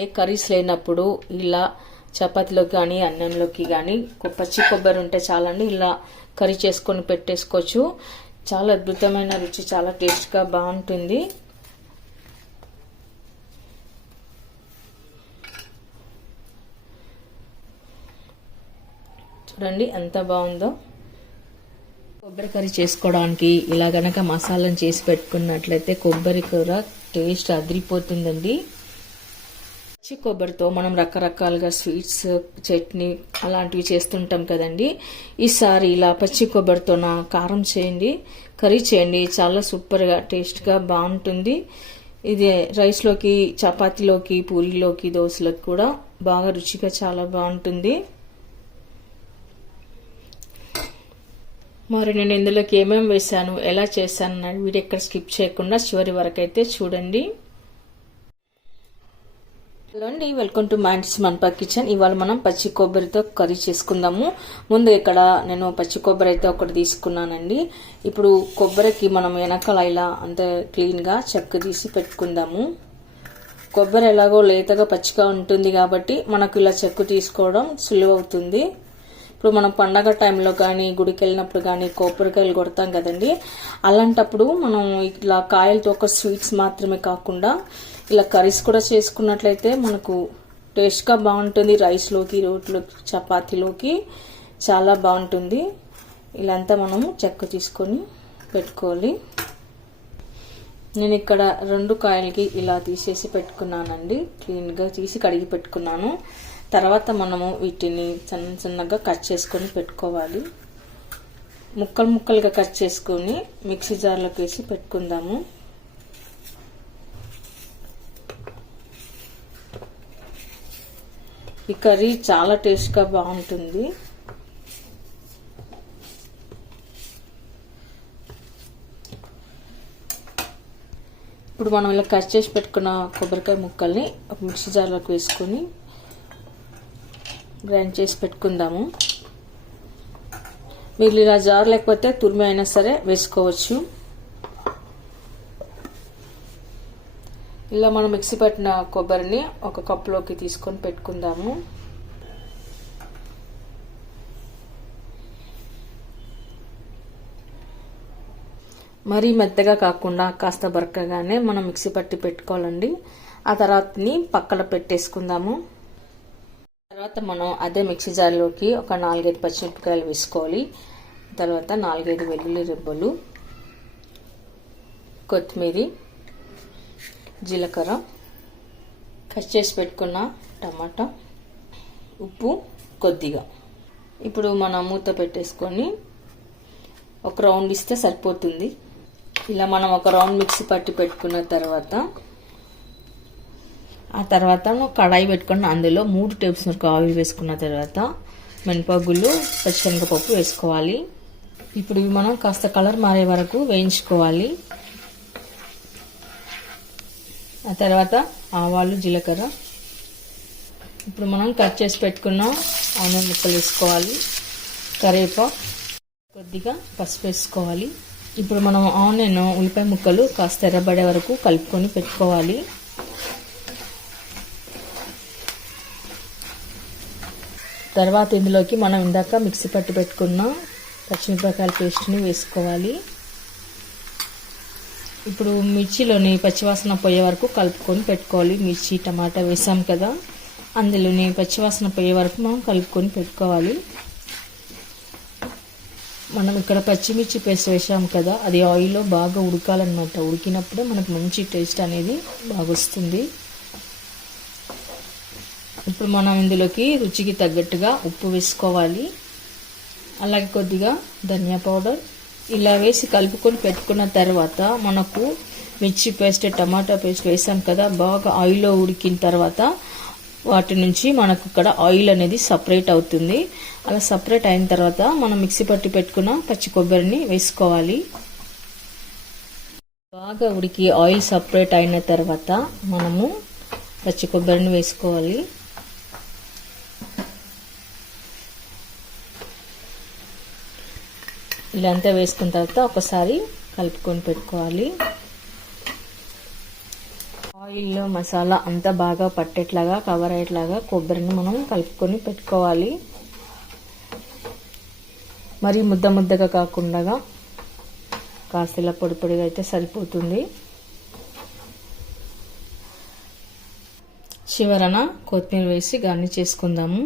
ఏ curries లేనప్పుడు ఇలా చపాతీలోకి కానీ అన్నంలోకి కానీ పచ్చి కొబ్బరి ఉంటే చాలండి. ఇలా కర్రీ చేసుకొని పెట్టేసుకోవచ్చు. చాలా అద్భుతమైన రుచి, చాలా టేస్ట్గా బాగుంటుంది. చూడండి ఎంత బాగుందో. కొబ్బరి కర్రీ చేసుకోవడానికి ఇలా గనక మసాలాను చేసి పెట్టుకున్నట్లయితే కొబ్బరి కూర టేస్ట్ అదిరిపోతుందండి. పచ్చి కొబ్బరితో మనం రకరకాలుగా స్వీట్స్, చట్నీ అలాంటివి చేస్తుంటాం కదండి. ఈసారి ఇలా పచ్చి కొబ్బరితో కారం చేయండి, కర్రీ చేయండి. చాలా సూపర్గా టేస్ట్గా బాగుంటుంది. ఇది రైస్లోకి, చపాతీలోకి, పూరీలోకి, దోశలోకి కూడా బాగా రుచిగా చాలా బాగుంటుంది. మరి నేను ఇందులోకి ఏమేమి వేసాను, ఎలా చేశాను వీడియో ఎక్కడ స్కిప్ చేయకుండా చివరి వరకు అయితే చూడండి. హలో అండి, welcome to minds Monpa kitchen. ఇవాళ మనం పచ్చి కొబ్బరితో కర్రీ చేసుకుందాము. ముందు ఇక్కడ నేను పచ్చి కొబ్బరి అయితే ఒకటి తీసుకున్నానండి. ఇప్పుడు కొబ్బరికి మనం వెనకాల ఇలా అంత క్లీన్గా చెక్క తీసి పెట్టుకుందాము. కొబ్బరి ఎలాగో లేతగా పచ్చిగా ఉంటుంది కాబట్టి మనకు ఇలా చెక్కు తీసుకోవడం సులువు అవుతుంది. ఇప్పుడు మనం పండగ టైంలో కానీ, గుడికి వెళ్ళినప్పుడు కానీ కొబ్బరికాయలు కొడతాం కదండి. అలాంటప్పుడు మనం ఇలా కాయలతో ఒక స్వీట్స్ మాత్రమే కాకుండా ఇలా కర్రీస్ కూడా చేసుకున్నట్లయితే మనకు టేస్ట్గా బాగుంటుంది. రైస్లోకి, రోట్లోకి, చపాతీలోకి చాలా బాగుంటుంది. ఇలా అంతా మనము చెక్క తీసుకొని పెట్టుకోవాలి. నేను ఇక్కడ 2 కాయలకి ఇలా తీసేసి పెట్టుకున్నానండి. క్లీన్గా తీసి కడిగి పెట్టుకున్నాను. తర్వాత మనము వీటిని చిన్న చిన్నగా కట్ చేసుకొని పెట్టుకోవాలి. ముక్కలు ముక్కలుగా కట్ చేసుకొని మిక్సీ జార్లోకి వేసి పెట్టుకుందాము. ఈ కర్రీ చాలా టేస్ట్గా బాగుంటుంది. ఇప్పుడు మనం ఇలా కట్ చేసి పెట్టుకున్న కొబ్బరికాయ ముక్కల్ని ఒక మిక్సీ జార్లోకి వేసుకొని గ్రైండ్ చేసి పెట్టుకుందాము. మీరు ఇలా జార్ లేకపోతే తురిమి అయినా సరే వేసుకోవచ్చు. ఇలా మనం మిక్సీ పట్టిన కొబ్బరిని ఒక కప్లోకి తీసుకొని పెట్టుకుందాము. మరీ మెత్తగా కాకుండా కాస్త బరకగానే మనం మిక్సీ పట్టి పెట్టుకోవాలండి. ఆ తర్వాతని పక్కన పెట్టేసుకుందాము. తర్వాత మనం అదే మిక్సీ జార్లోకి ఒక 4-5 పచ్చిమిరపకాయలు వేసుకోవాలి. తర్వాత 4-5 వెల్లుల్లి రెబ్బలు, కొత్తిమీర, జీలకర్ర, కట్ చేసి పెట్టుకున్న టమాటా, ఉప్పు కొద్దిగా. ఇప్పుడు మనం మూత పెట్టేసుకొని ఒక రౌండ్ ఇస్తే సరిపోతుంది. ఇలా మనం ఒక రౌండ్ మిక్సీ పట్టి పెట్టుకున్న తర్వాత కడాయి పెట్టుకొని అందులో 3 టేబుల్ స్పూన్ ఆయిల్ వేసుకున్న తర్వాత మినపగుళ్ళు, పచ్చిశనగపప్పు వేసుకోవాలి. ఇప్పుడు ఇవి మనం కాస్త కలర్ మారే వరకు వేయించుకోవాలి. ఆ తర్వాత ఆవాలు, జీలకర్ర. ఇప్పుడు మనం కట్ చేసి పెట్టుకున్న ఆనియన్ ముక్కలు వేసుకోవాలి. కరివేపాకు, కొద్దిగా పసుపు వేసుకోవాలి. ఇప్పుడు మనం ఆనియన్, ఉల్లిపాయ ముక్కలు కాస్త ఎర్రబడే వరకు కలుపుకొని పెట్టుకోవాలి. తర్వాత ఇందులోకి మనం ఇందాక మిక్సీ పట్టి పెట్టుకున్న పచ్చిమిరపకాయల పేస్ట్ని వేసుకోవాలి. ఇప్పుడు మిర్చిలోని పచ్చివాసన పోయే వరకు కలుపుకొని పెట్టుకోవాలి. మిర్చి, టమాటా వేసాం కదా, అందులోని పచ్చివాసన పోయే వరకు మనం కలుపుకొని పెట్టుకోవాలి. మనం ఇక్కడ పచ్చిమిర్చి పేస్ట్ వేసాం కదా, అది ఆయిల్లో బాగా ఉడకాలన్నమాట. ఉడికినప్పుడే మనకు మంచి టేస్ట్ అనేది బాగా వస్తుంది. ఇప్పుడు మనం ఇందులోకి రుచికి తగ్గట్టుగా ఉప్పు వేసుకోవాలి. అలాగే కొద్దిగా ధనియా పౌడర్. ఇలా వేసి కలుపుకొని పెట్టుకున్న తర్వాత మనకు మిర్చి పేస్ట్, టమాటా పేస్ట్ వేసాం కదా, బాగా ఆయిల్లో ఉడికిన తర్వాత వాటి నుంచి మనకు ఇక్కడ ఆయిల్ అనేది సపరేట్ అవుతుంది. అలా సపరేట్ అయిన తర్వాత మనం మిక్సీ పట్టి పెట్టుకున్న పచ్చి కొబ్బరిని వేసుకోవాలి. బాగా ఉడికి ఆయిల్ సపరేట్ అయిన తర్వాత మనము పచ్చి కొబ్బరిని వేసుకోవాలి. ఇలా అంతా వేసుకున్న తర్వాత ఒకసారి కలుపుకొని పెట్టుకోవాలి. ఆయిల్లో మసాలా అంతా బాగా పట్టేట్లాగా కవర్ అయ్యేట్లాగా కొబ్బరిని మనం కలుపుకొని పెట్టుకోవాలి. మరి ముద్ద ముద్దగా కాకుండా కాస్త ఇలా పొడి పొడిగా అయితే సరిపోతుంది. చివరన కొత్తిమీర వేసి గార్నిష్ చేసుకుందాము.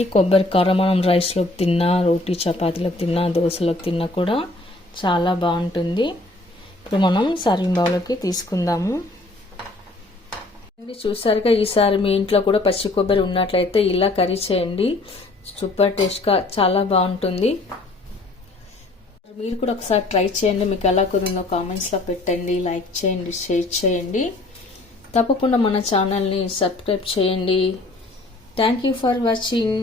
ఈ కొబ్బరి కార మనం రైస్లోకి తిన్నా, రోటీ చపాతీలోకి తిన్నా, దోశలోకి తిన్నా కూడా చాలా బాగుంటుంది. ఇప్పుడు మనం సర్వింగ్ బౌల్లోకి తీసుకుందాము. చూసారుగా, ఈసారి మీ ఇంట్లో కూడా పచ్చి కొబ్బరి ఉన్నట్లయితే ఇలా కర్రీ చేయండి. సూపర్ టేస్ట్గా చాలా బాగుంటుంది. మీరు కూడా ఒకసారి ట్రై చేయండి. మీకు ఎలా కుదిరిందో కామెంట్స్లో పెట్టండి. లైక్ చేయండి, షేర్ చేయండి. తప్పకుండా మన ఛానల్ని సబ్స్క్రైబ్ చేయండి. Thank you for watching.